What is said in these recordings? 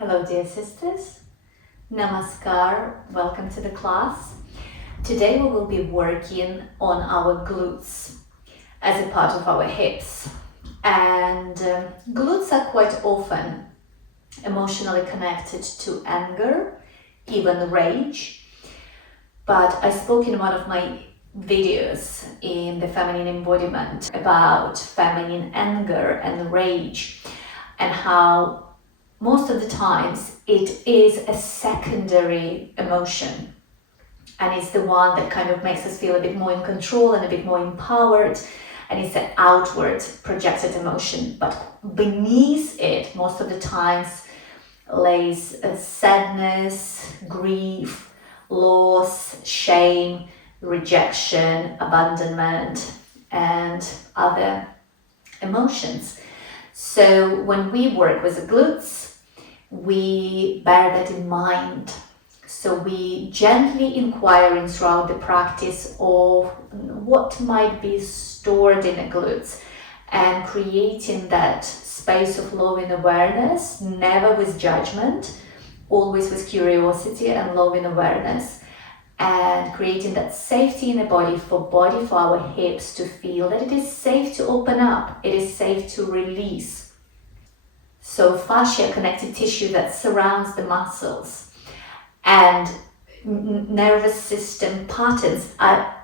Hello dear sisters, Namaskar, welcome to the class. Today we will be working on our glutes as a part of our hips. And glutes are quite often emotionally connected to anger, even rage. But I spoke in one of my videos in the Feminine Embodiment about feminine anger and rage, and how most of the times it is a secondary emotion, and it's the one that kind of makes us feel a bit more in control and a bit more empowered, and it's an outward projected emotion. But beneath it, most of the times, lays a sadness, grief, loss, shame, rejection, abandonment, and other emotions. So when we work with the glutes, we bear that in mind. So we gently inquiring throughout the practice of what might be stored in the glutes, and creating that space of loving awareness, never with judgment, always with curiosity and loving awareness, and creating that safety in the body for our hips to feel that it is safe to open up, it is safe to release. So fascia, connective tissue that surrounds the muscles, and nervous system patterns are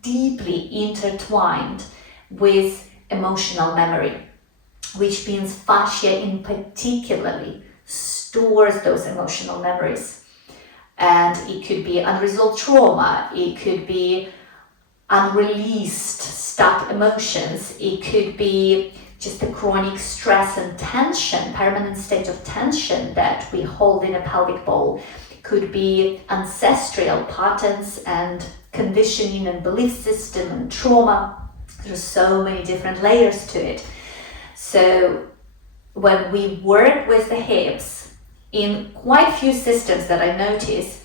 deeply intertwined with emotional memory, which means fascia in particularly stores those emotional memories. And it could be unresolved trauma, it could be unreleased, stuck emotions, it could be just a chronic stress and tension, permanent state of tension that we hold in a pelvic bowl. It could be ancestral patterns and conditioning and belief system and trauma. There's so many different layers to it. So when we work with the hips, in quite a few systems that I notice,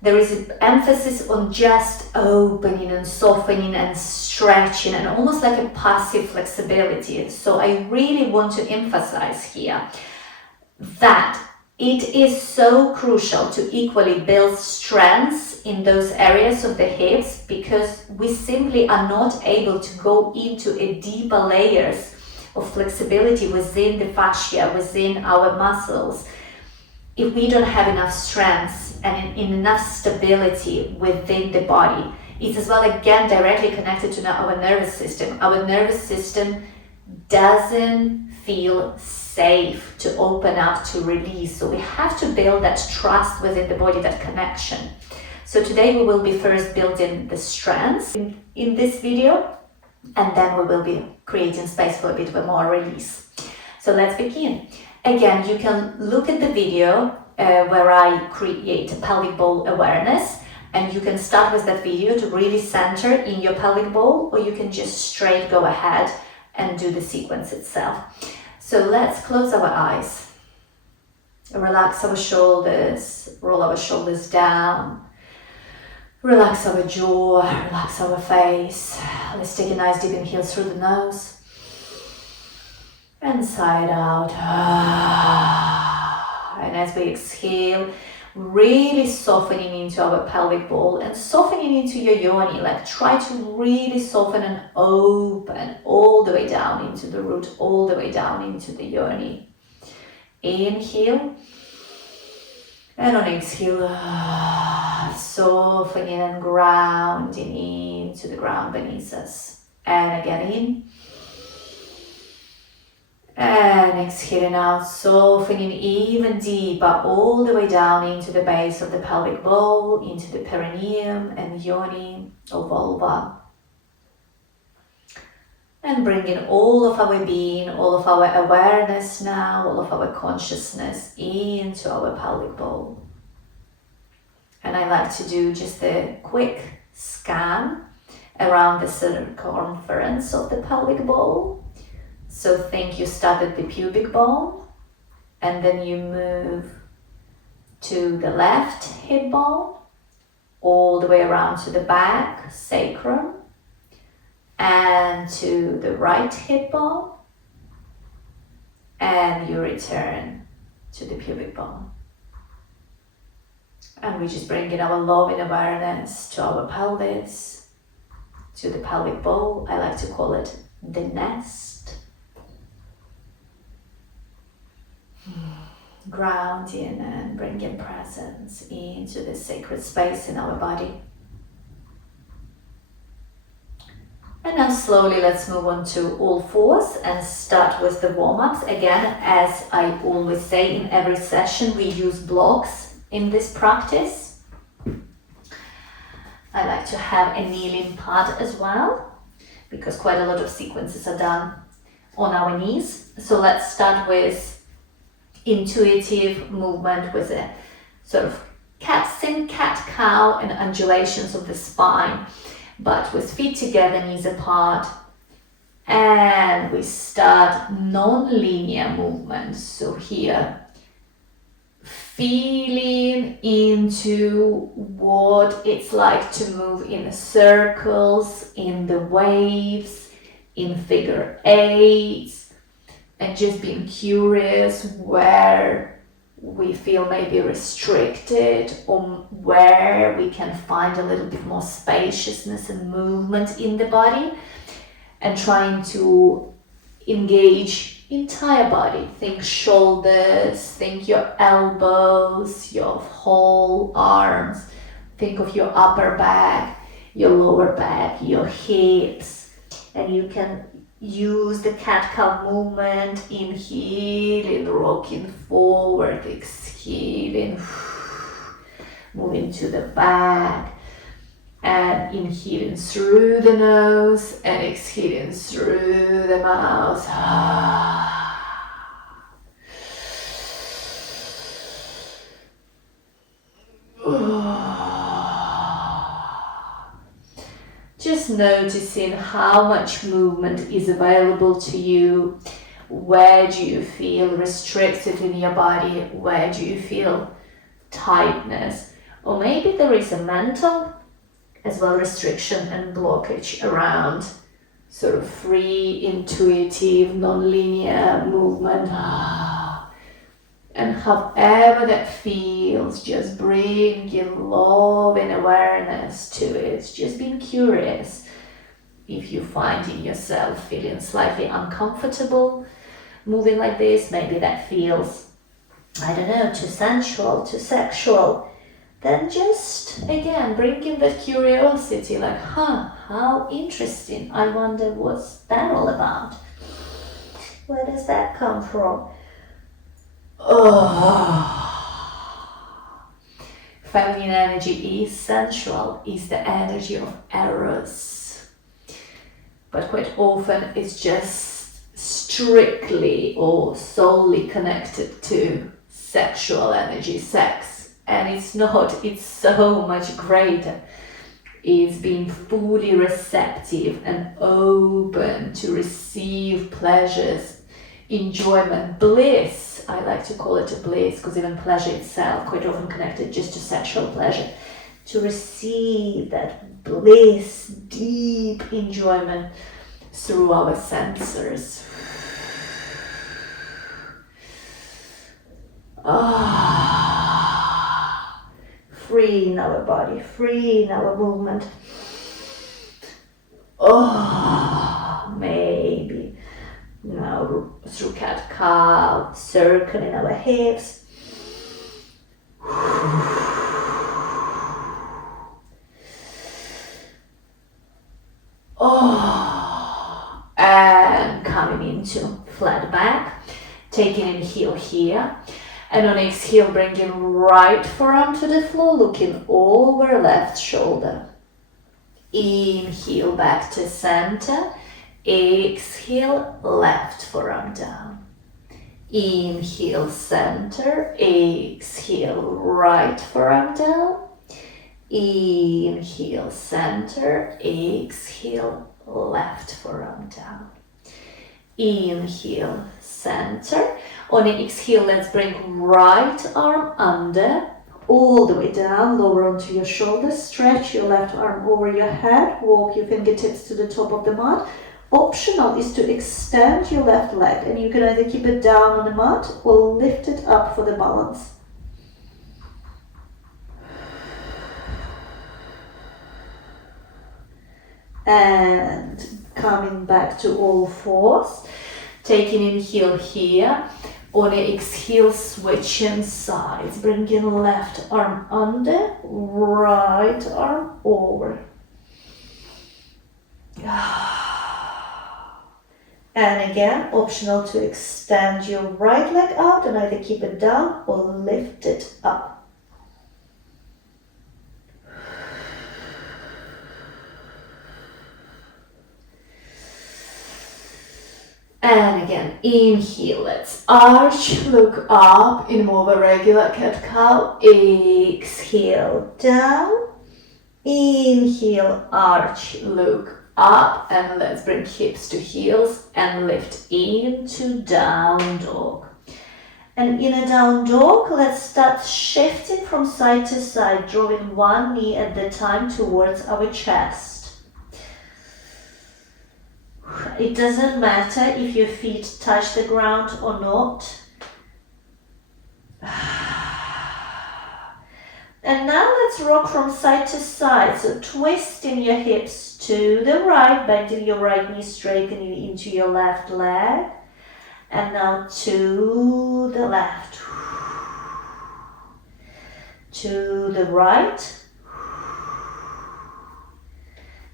there is an emphasis on just opening and softening and stretching, and almost like a passive flexibility. So I really want to emphasize here that it is so crucial to equally build strengths in those areas of the hips, because we simply are not able to go into a deeper layers of flexibility within the fascia, within our muscles, if we don't have enough strength and enough stability within the body. It's as well, again, directly connected to our nervous system. Our nervous system doesn't feel safe to open up, to release. So we have to build that trust within the body, that connection. So today we will be first building the strengths in this video, and then we will be creating space for a bit of a more release. So let's begin. Again, you can look at the video where I create a pelvic bowl awareness, and you can start with that video to really center in your pelvic bowl, or you can just straight go ahead and do the sequence itself. So let's close our eyes, relax our shoulders, roll our shoulders down, relax our jaw, relax our face. Let's take a nice deep inhale through the nose and side out. And as we exhale, really softening into our pelvic bowl and softening into your yoni. Like, try to really soften and open all the way down into the root, all the way down into the yoni. Inhale, and on exhale, softening and grounding into the ground beneath us. And again, in. And exhaling out, softening even deeper, all the way down into the base of the pelvic bowl, into the perineum and yoni or vulva. And bringing all of our being, all of our awareness now, all of our consciousness into our pelvic bowl. And I like to do just a quick scan around the circumference of the pelvic bowl. So think you start at the pubic bone, and then you move to the left hip bone, all the way around to the back, sacrum, and to the right hip bone, and you return to the pubic bone. And we just bring in our loving awareness to our pelvis, to the pelvic bowl. I like to call it the nest. Grounding and bringing presence into the sacred space in our body. And now slowly let's move on to all fours and start with the warm-ups. Again, as I always say in every session, we use blocks in this practice. I like to have a kneeling pad as well, because quite a lot of sequences are done on our knees. So let's start with intuitive movement with a sort of cat-sin, cat-cow and undulations of the spine, but with feet together, knees apart. And we start non-linear movements. So here, feeling into what it's like to move in circles, in the waves, in figure eights, and just being curious where we feel maybe restricted or where we can find a little bit more spaciousness and movement in the body, and trying to engage entire body. Think shoulders, think your elbows, your whole arms, think of your upper back, your lower back, your hips, and you can use the cat-cow movement, inhaling, rocking forward, exhaling, moving to the back, and inhaling through the nose and exhaling through the mouth. Just noticing how much movement is available to you. Where do you feel restricted in your body? Where do you feel tightness? Or maybe there is a mental as well restriction and blockage around sort of free, intuitive, non-linear movement. And however that feels, just bring your love and awareness to it. Just being curious. If you find in yourself feeling slightly uncomfortable moving like this, maybe that feels, I don't know, too sensual, too sexual, then just, again, bring in that curiosity, like, how interesting. I wonder what's that all about? Where does that come from? Feminine energy is sensual, is the energy of eros. But quite often it's just strictly or solely connected to sexual energy, sex. And it's not, it's so much greater. It's being fully receptive and open to receive pleasures, enjoyment, bliss. I like to call it a bliss because even pleasure itself quite often connected just to sexual pleasure. To receive that bliss, deep enjoyment through our sensors. Free in our body, free in our movement. Maybe now through cat-cow, circling our hips. And coming into flat back, taking an inhale here. And on exhale, bringing right forearm to the floor, looking over left shoulder. Inhale back to center. Exhale, left forearm down. Inhale, center. Exhale, right forearm down. Inhale, center. Exhale, left forearm down. Inhale, center. On the exhale, let's bring right arm under, all the way down, lower onto your shoulders. Stretch your left arm over your head. Walk your fingertips to the top of the mat. Optional is to extend your left leg, and you can either keep it down on the mat or lift it up for the balance. And coming back to all fours, taking inhale here. On an exhale, switching sides, bringing left arm under, right arm over. And again, optional to extend your right leg out and either keep it down or lift it up. And again, inhale, let's arch, look up in more of a regular cat-cow. Exhale, down. Inhale, arch, look up, and let's bring hips to heels and lift into down dog. And in a down dog, let's start shifting from side to side, drawing one knee at a time towards our chest. It doesn't matter if your feet touch the ground or not. And now let's rock from side to side. So twisting your hips to the right, bending your right knee, straightening into your left leg. And now to the left. To the right.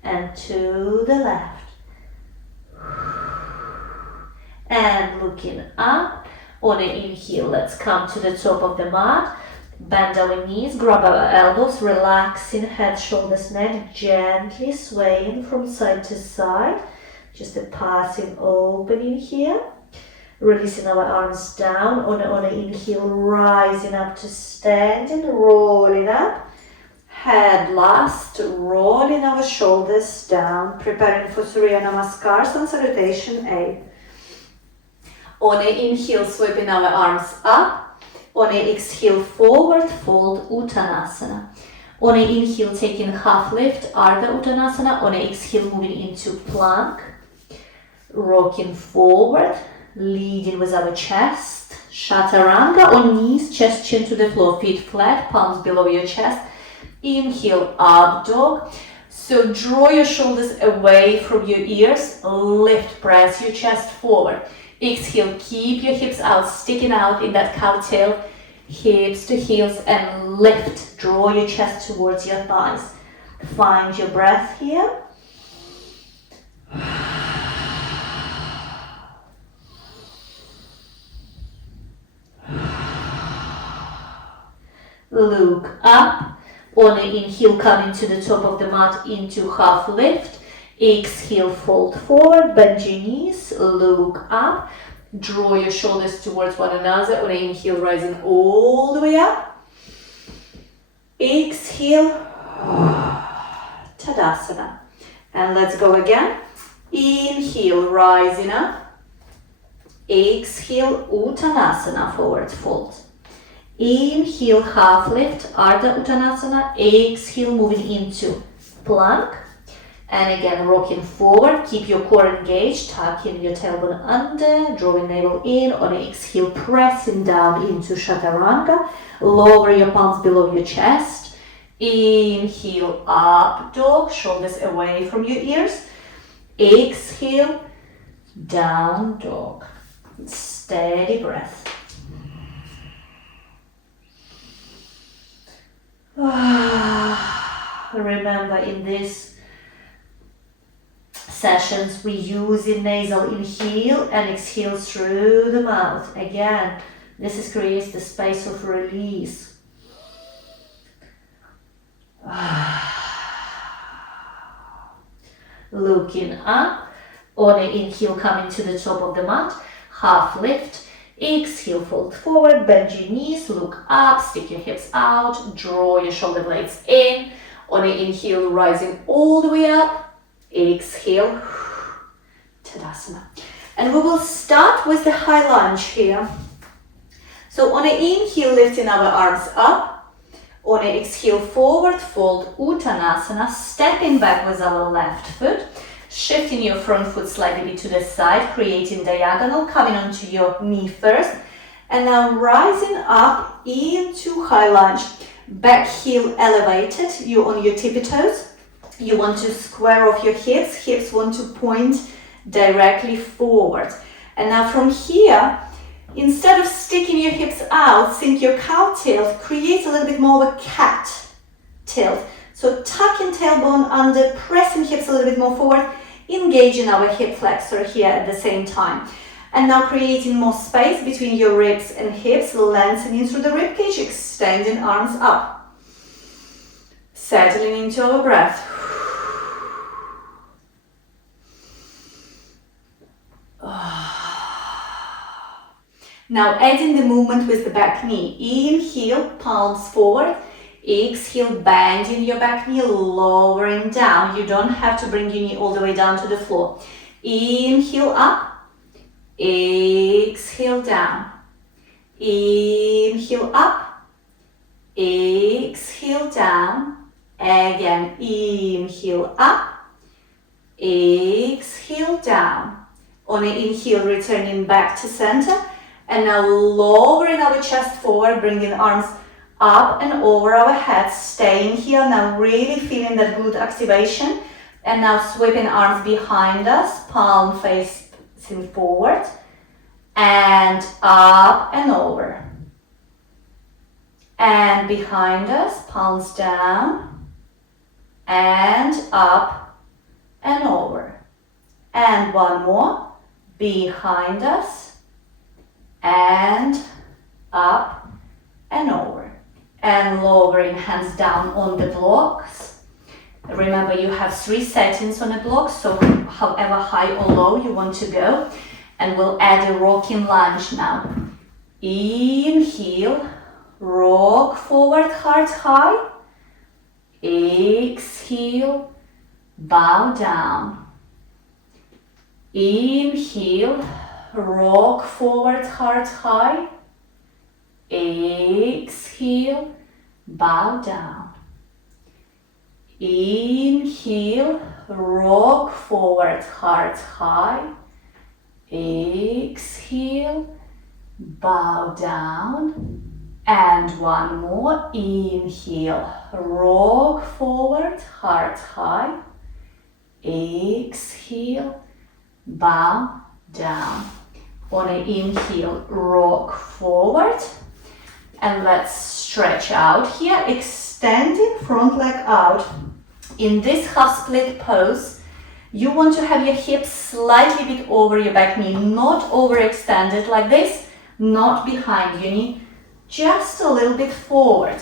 And to the left. And looking up. On an inhale, let's come to the top of the mat. Bend our knees, grab our elbows, relaxing head, shoulders, neck, gently swaying from side to side. Just a passing opening here. Releasing our arms down. On an inhale, rising up to standing, rolling up. Head last, rolling our shoulders down, preparing for Surya Namaskar, Sun Salutation A. On an inhale, sweeping our arms up. On an exhale, forward fold, Uttanasana. On an inhale, taking half lift, Ardha Uttanasana. On an exhale, moving into plank. Rocking forward, leading with our chest. Chaturanga on knees, chest chin to the floor, feet flat, palms below your chest. Inhale, up dog. So draw your shoulders away from your ears. Lift, press your chest forward. Exhale, keep your hips out, sticking out in that cow tail. Hips to heels and lift. Draw your chest towards your thighs. Find your breath here. Look up. On an inhale, coming to the top of the mat into half lift. Exhale, fold forward, bend your knees, look up. Draw your shoulders towards one another. On an inhale, rising all the way up. Exhale, Tadasana. And let's go again. Inhale, rising up. Exhale, Uttanasana, forward fold. Inhale, half lift, Ardha Uttanasana. Exhale, moving into plank. And again, rocking forward. Keep your core engaged, tucking your tailbone under, drawing navel in. On an exhale, pressing down into Chaturanga. Lower your palms below your chest. Inhale, up dog, shoulders away from your ears. Exhale, down dog. Steady breath. Remember, in these sessions we use in nasal inhale and exhale through the mouth. Again, this creates the space of release. Looking up. On an inhale, coming to the top of the mat. Half lift. Exhale, fold forward, bend your knees, look up, stick your hips out, draw your shoulder blades in. On an inhale, rising all the way up. Exhale, Tadasana. And we will start with the high lunge here. So on an inhale, lifting our arms up. On an exhale, forward fold, Uttanasana, stepping back with our left foot. Shifting your front foot slightly bit to the side, creating diagonal, coming onto your knee first. And now rising up into high lunge. Back heel elevated, you on your tippy toes. You want to square off your hips. Hips want to point directly forward. And now from here, instead of sticking your hips out, sink your cow tilt, create a little bit more of a cat tilt. So tucking tailbone under, pressing hips a little bit more forward, engaging our hip flexor here at the same time. And now creating more space between your ribs and hips, lengthening through the ribcage, extending arms up. Settling into our breath. Now adding the movement with the back knee. Inhale, palms forward. Exhale, bending your back knee, lowering down. You don't have to bring your knee all the way down to the floor. Inhale up. Exhale down. Inhale up. Exhale down. Again, inhale up. Exhale down. On an inhale, returning back to center. And now lowering our chest forward, bringing arms up and over our heads. Staying here, now really feeling that glute activation. And now sweeping arms behind us, palm facing forward. And up and over. And behind us, palms down. And up and over. And one more. Behind us. And up and over. And lowering hands down on the blocks. Remember, you have 3 settings on a block, so however high or low you want to go. And we'll add a rocking lunge now. Inhale, rock forward, heart high. Exhale, bow down. Inhale, rock forward, heart high. Exhale, bow down. Inhale, rock forward, heart high. Exhale, bow down. And one more. Inhale, rock forward, heart high. Exhale, bow down. On an inhale, rock forward. And let's stretch out here, extending front leg out. In this half split pose, you want to have your hips slightly bit over your back knee, not overextended like this, not behind your knee, just a little bit forward.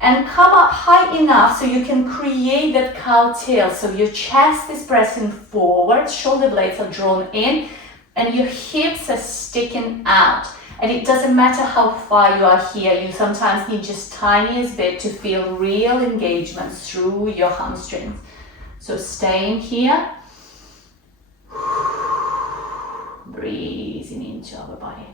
And come up high enough so you can create that cow tail. So your chest is pressing forward, shoulder blades are drawn in, and your hips are sticking out. And it doesn't matter how far you are here, you sometimes need just tiniest bit to feel real engagement through your hamstrings. So staying here, breathing into our body,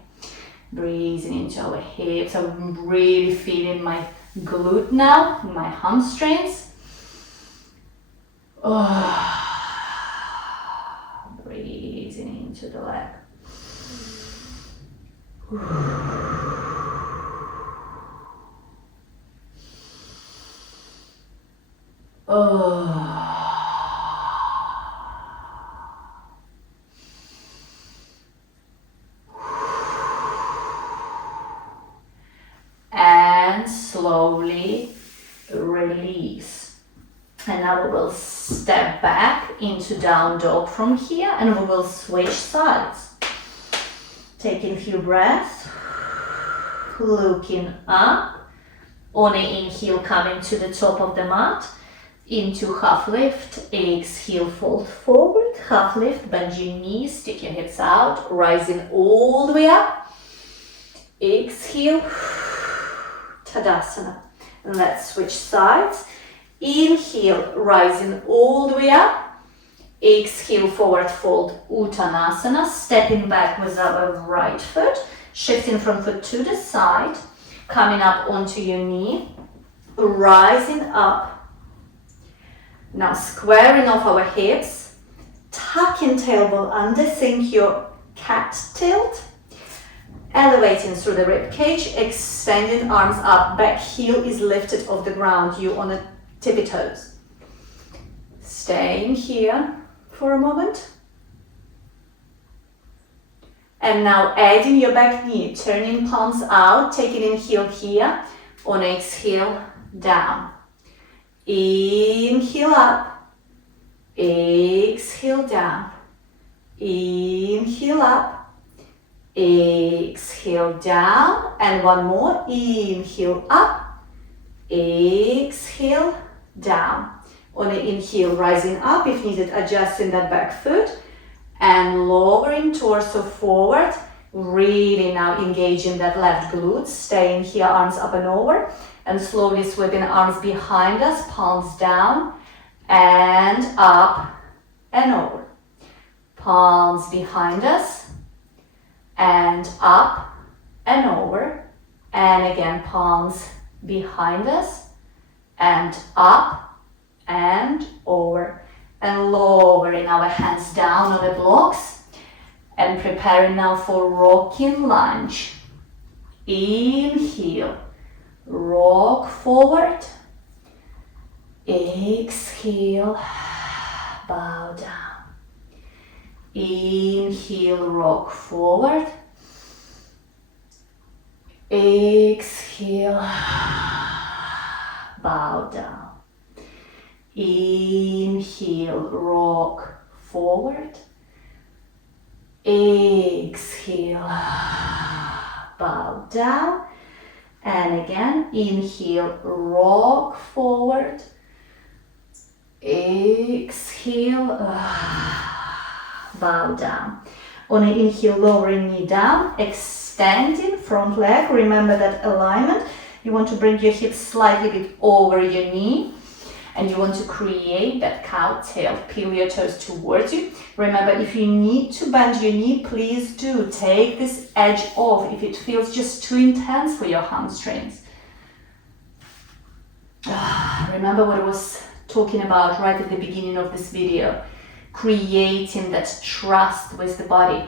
breathing into our hips. I'm really feeling my glute now, my hamstrings. Breathing into the leg. And slowly release. And now we will step back into down dog from here, and we will switch sides. Taking a few breaths, looking up. On an inhale, coming to the top of the mat, into half lift. Exhale, fold forward, half lift, bend your knees, stick your hips out, rising all the way up. Exhale, Tadasana. And let's switch sides. Inhale, rising all the way up. Exhale, forward fold, Uttanasana, stepping back with our right foot, shifting front foot to the side, coming up onto your knee, rising up. Now squaring off our hips, tucking tailbone under, think your cat tilt. Elevating through the rib cage, extending arms up, back heel is lifted off the ground, you on the tippy toes. Staying here for a moment. And now adding your back knee, turning palms out, taking in heel here, on exhale, down. Inhale up, exhale down. Inhale up, exhale down, and one more. Inhale up, exhale down. On the inhale, rising up, if needed, adjusting that back foot and lowering torso forward. Really now engaging that left glute, staying here, arms up and over, and slowly sweeping arms behind us, palms down and up and over. Palms behind us and up and over. And again, palms behind us and up and over. And lowering our hands down on the blocks. And preparing now for rocking lunge. Inhale, rock forward. Exhale, bow down. Inhale, rock forward. Exhale, bow down. Inhale, rock forward. Exhale, bow down, and again, inhale, rock forward, exhale, bow down. On an inhale, lowering knee down, extending front leg, remember that alignment, you want to bring your hips slightly bit over your knee, and you want to create that cow tail, peel your toes towards you. Remember, if you need to bend your knee, please do. Take this edge off if it feels just too intense for your hamstrings. Remember what I was talking about right at the beginning of this video. Creating that trust with the body.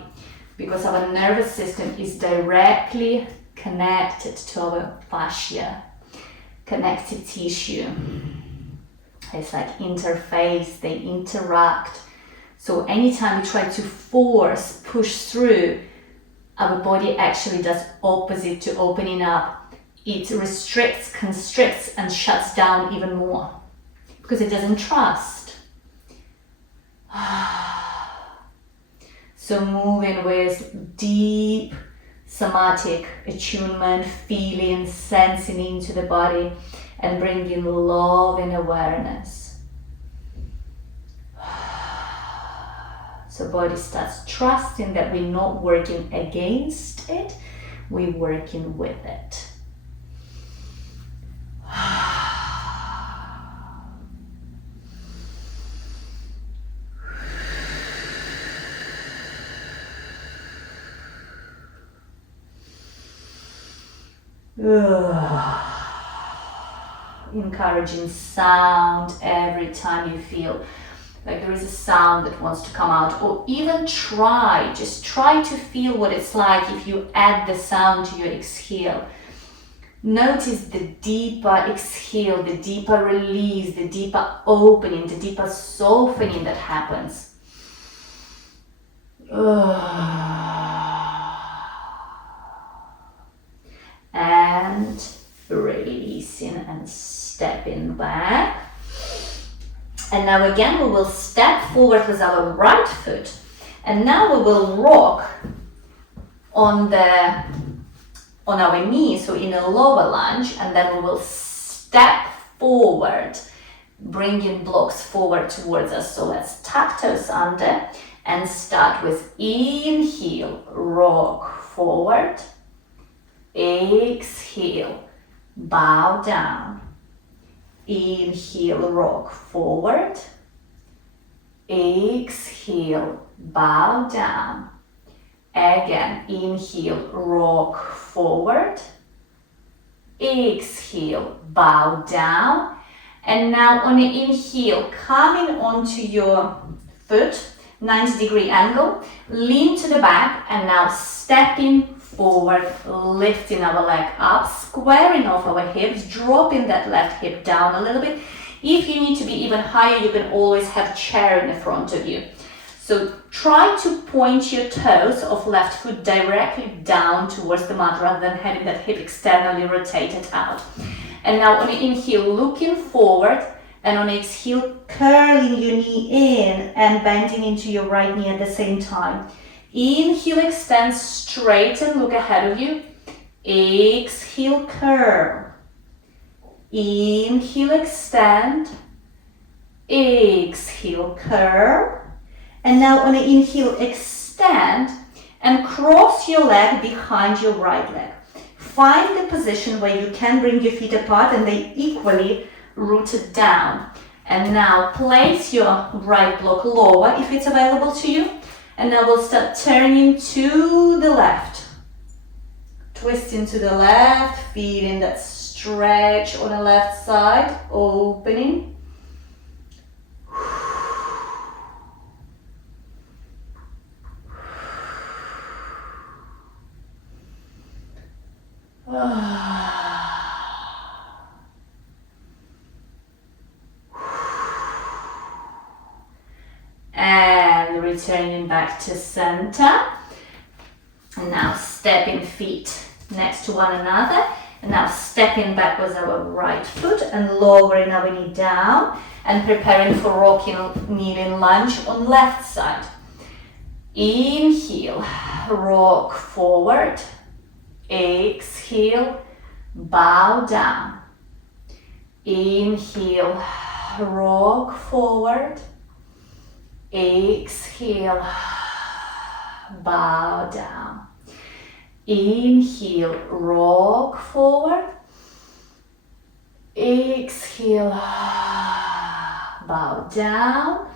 Because our nervous system is directly connected to our fascia, connective tissue. It's like interface, they interact. So anytime we try to force, push through, our body actually does opposite to opening up. It restricts, constricts, and shuts down even more because it doesn't trust. So moving with deep somatic attunement, feeling, sensing into the body, and bringing love and awareness. So body starts trusting that we're not working against it, we're working with it. Encouraging sound every time you feel like there is a sound that wants to come out, or even just try to feel what it's like if you add the sound to your exhale. Notice the deeper exhale, the deeper release, the deeper opening, the deeper softening that happens. And releasing and stepping back. And now again we will step forward with our right foot, and now we will rock on our knee, so in a lower lunge, and then we will step forward, bringing blocks forward towards us. So let's tuck toes under and start with inhale, rock forward, exhale, bow down. Inhale, rock forward. Exhale, bow down. Again, inhale, rock forward. Exhale, bow down. And now on the inhale, coming onto your foot, 90-degree angle, lean to the back, and now stepping forward, lifting our leg up, squaring off our hips, dropping that left hip down a little bit. If you need to be even higher, you can always have chair in the front of you. So try to point your toes of left foot directly down towards the mat rather than having that hip externally rotated out. And now on the inhale, looking forward, and on the exhale, curling your knee in and bending into your right knee at the same time. Inhale, extend, straighten, look ahead of you. Exhale, curl. Inhale, extend. Exhale, curl. And now on the inhale, extend and cross your leg behind your right leg. Find the position where you can bring your feet apart and they equally rooted down. And now place your right block lower if it's available to you. And now we'll start turning to the left. Twisting to the left, feeling that stretch on the left side, opening. And returning back to center. And now stepping feet next to one another. And now stepping back with our right foot and lowering our knee down and preparing for rocking kneeling lunge on left side. Inhale, rock forward. Exhale, bow down. Inhale, rock forward. Exhale, bow down. Inhale, rock forward. Exhale, bow down.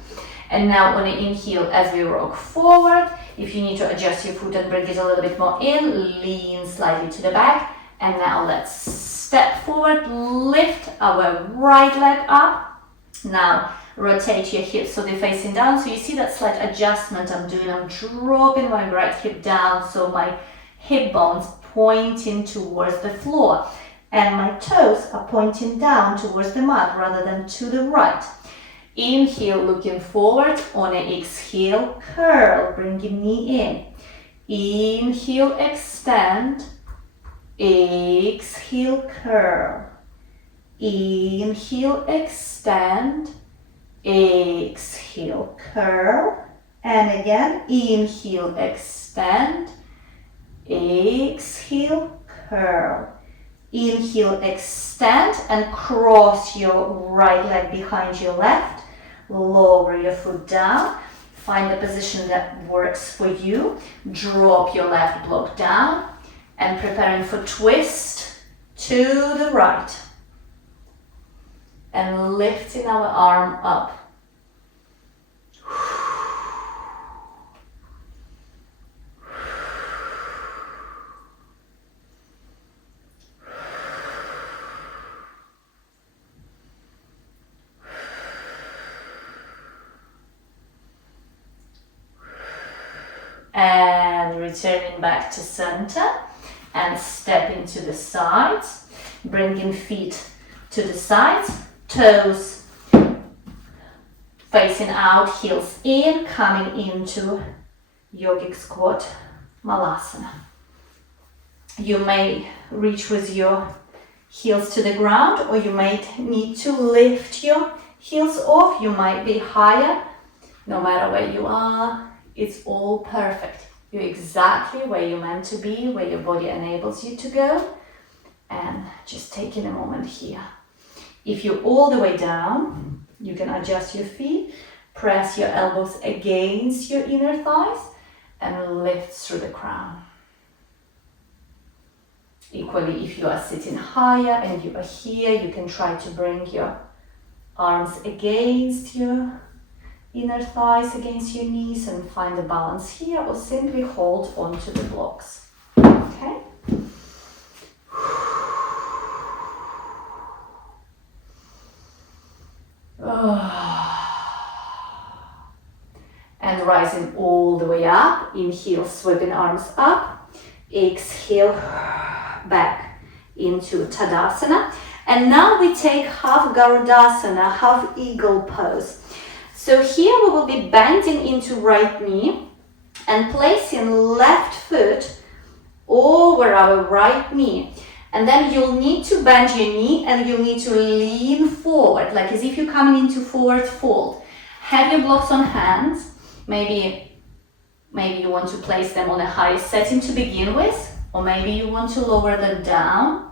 And now on the inhale, as we rock forward, if you need to adjust your foot and bring it a little bit more in, lean slightly to the back. And now let's step forward, lift our right leg up. Now rotate your hips so they're facing down. So you see that slight adjustment I'm doing. I'm dropping my right hip down so my hip bones pointing towards the floor. And my toes are pointing down towards the mat rather than to the right. Inhale, looking forward. On an exhale, curl, bringing knee in. Inhale, extend. Exhale, curl. Inhale, extend. Exhale, curl. And again, inhale, extend. Exhale, curl. Inhale, extend and cross your right leg behind your left. Lower your foot down. Find a position that works for you. Drop your left block down and preparing for twist to the right. And lifting our arm up. And returning back to center and stepping to the sides, bringing feet to the sides, toes facing out, heels in, coming into yogic squat malasana. You may reach with your heels to the ground, or you might need to lift your heels off. You might be higher. No matter where you are, it's all perfect. You're exactly where you're meant to be, where your body enables you to go. And just taking a moment here. If you're all the way down, you can adjust your feet, press your elbows against your inner thighs, and lift through the crown. Equally, if you are sitting higher and you are here, you can try to bring your arms against your inner thighs, against your knees, and find a balance here, or simply hold onto the blocks. Okay? And and rising all the way up. Inhale, sweeping arms up. Exhale, back into Tadasana. And now we take half Garudasana, half eagle pose. So here we will be bending into right knee and placing left foot over our right knee. And then you'll need to bend your knee and you'll need to lean forward, like as if you're coming into forward fold. Have your blocks on hands. Maybe you want to place them on a higher setting to begin with, or maybe you want to lower them down.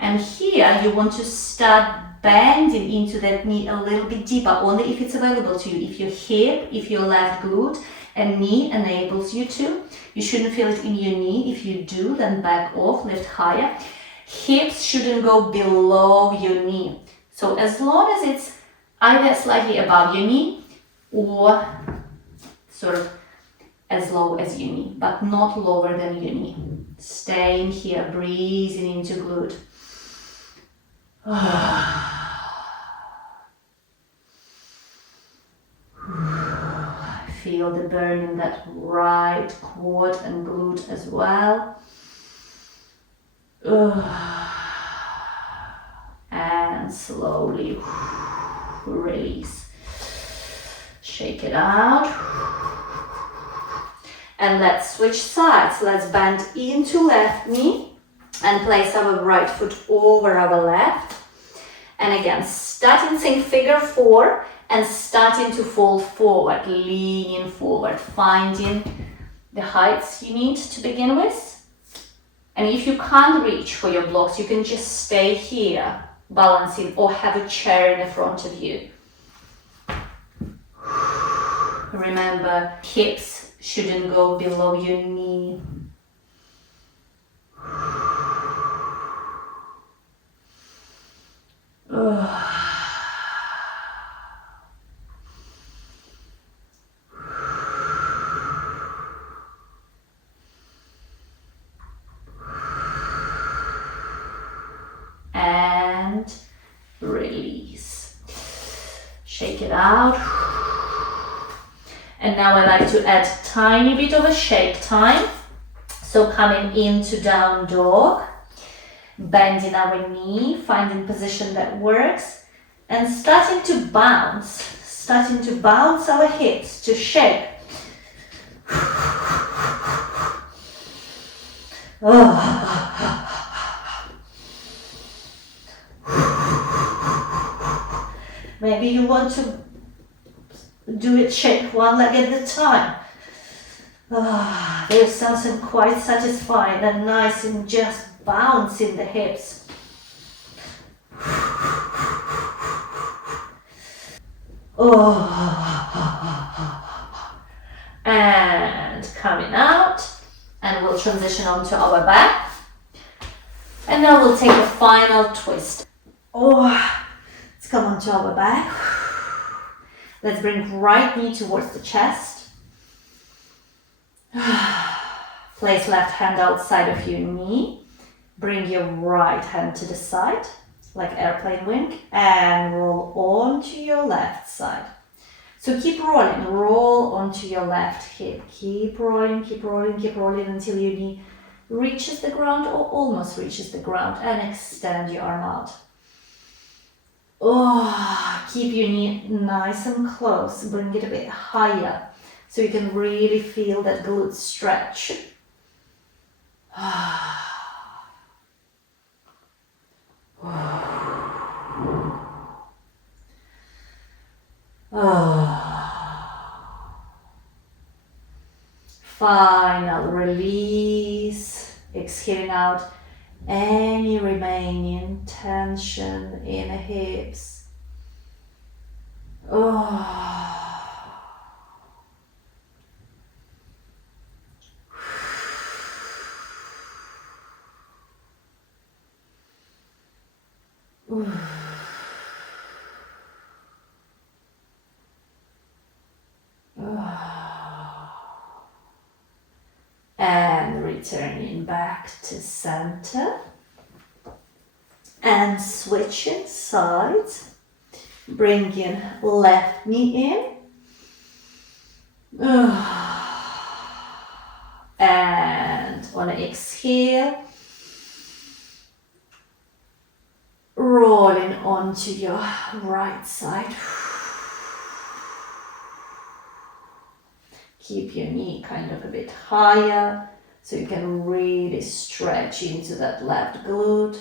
And here you want to start bending into that knee a little bit deeper, only if it's available to you. If your hip, if your left glute and knee enables you to. You shouldn't feel it in your knee. If you do, then back off, lift higher. Hips shouldn't go below your knee. So as long as it's either slightly above your knee or sort of as low as your knee, but not lower than your knee. Staying here, breathing into glute. Feel the burn in that right quad and glute as well. And slowly release. Shake it out. And let's switch sides. Let's bend into left knee and place our right foot over our left. And again, starting saying figure four and starting to fold forward, leaning forward, finding the heights you need to begin with. And if you can't reach for your blocks, you can just stay here, balancing, or have a chair in the front of you. Remember, hips shouldn't go below your knee. And release. Shake it out. And now I like to add a tiny bit of a shake time. So coming into down dog, bending our knee, finding position that works, and starting to bounce our hips, to shake. Maybe you want to do it, shake one leg at a time. There's something quite satisfying and nice in just bouncing the hips. And coming out, and we'll transition onto our back. And now we'll take a final twist. Let's come onto our back. Let's bring right knee towards the chest. Place left hand outside of your knee. Bring your right hand to the side, like airplane wing, and roll onto your left side. So keep rolling, roll onto your left hip. Keep rolling, keep rolling, keep rolling until your knee reaches the ground or almost reaches the ground, and extend your arm out. Keep your knee nice and close, bring it a bit higher so you can really feel that glute stretch. Final release, exhaling out any remaining tension in the hips. And returning back to center and switching sides, bringing left knee in And on an exhale, rolling onto your right side. Keep your knee kind of a bit higher so you can really stretch into that left glute.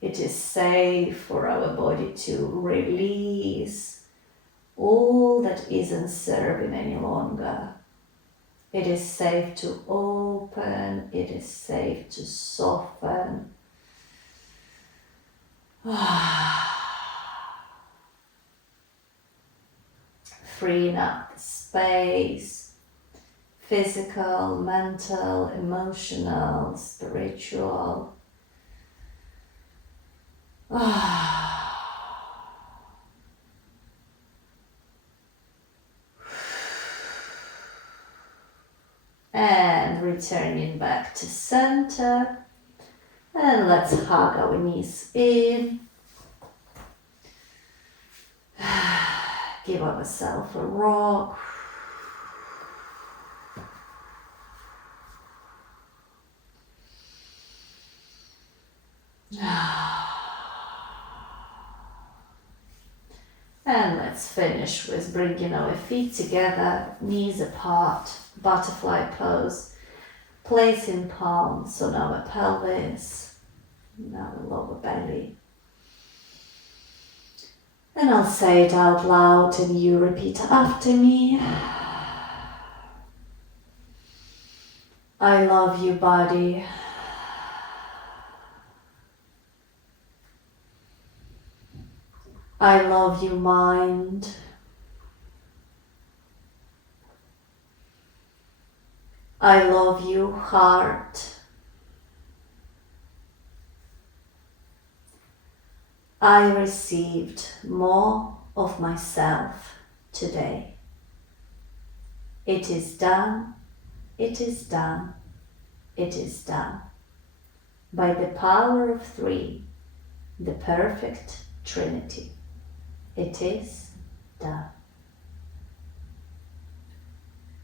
It is safe for our body to release all that isn't serving any longer. It is safe to open, it is safe to soften. Freeing up the space, physical, mental, emotional, spiritual. And returning back to center. And let's hug our knees in. Give ourselves a rock. And let's finish with bringing our feet together, knees apart, butterfly pose, placing palms on our pelvis, and our lower belly. And I'll say it out loud and you repeat after me. I love you, body. I love you, mind. I love you, heart. I received more of myself today. It is done, it is done, it is done. By the power of three, the perfect Trinity. It is done.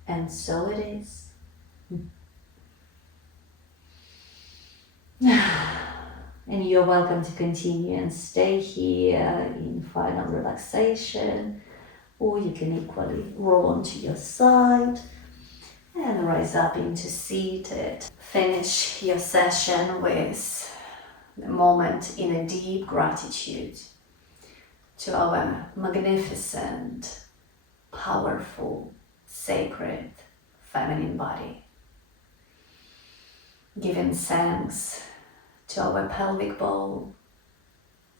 And so it is. And you're welcome to continue and stay here in final relaxation, or you can equally roll onto your side and rise up into seated. Finish your session with a moment in a deep gratitude to our magnificent, powerful, sacred feminine body. Giving thanks to our pelvic bowl,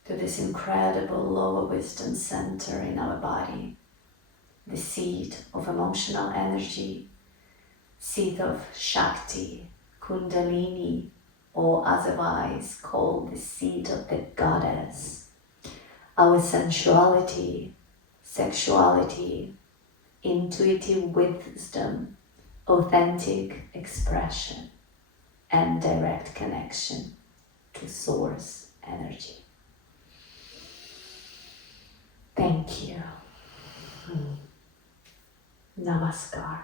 to this incredible lower wisdom center in our body, the seat of emotional energy, seat of Shakti, Kundalini, or otherwise called the seat of the goddess. Our sensuality, sexuality, intuitive wisdom, authentic expression, and direct connection to source energy. Thank you. Namaskar.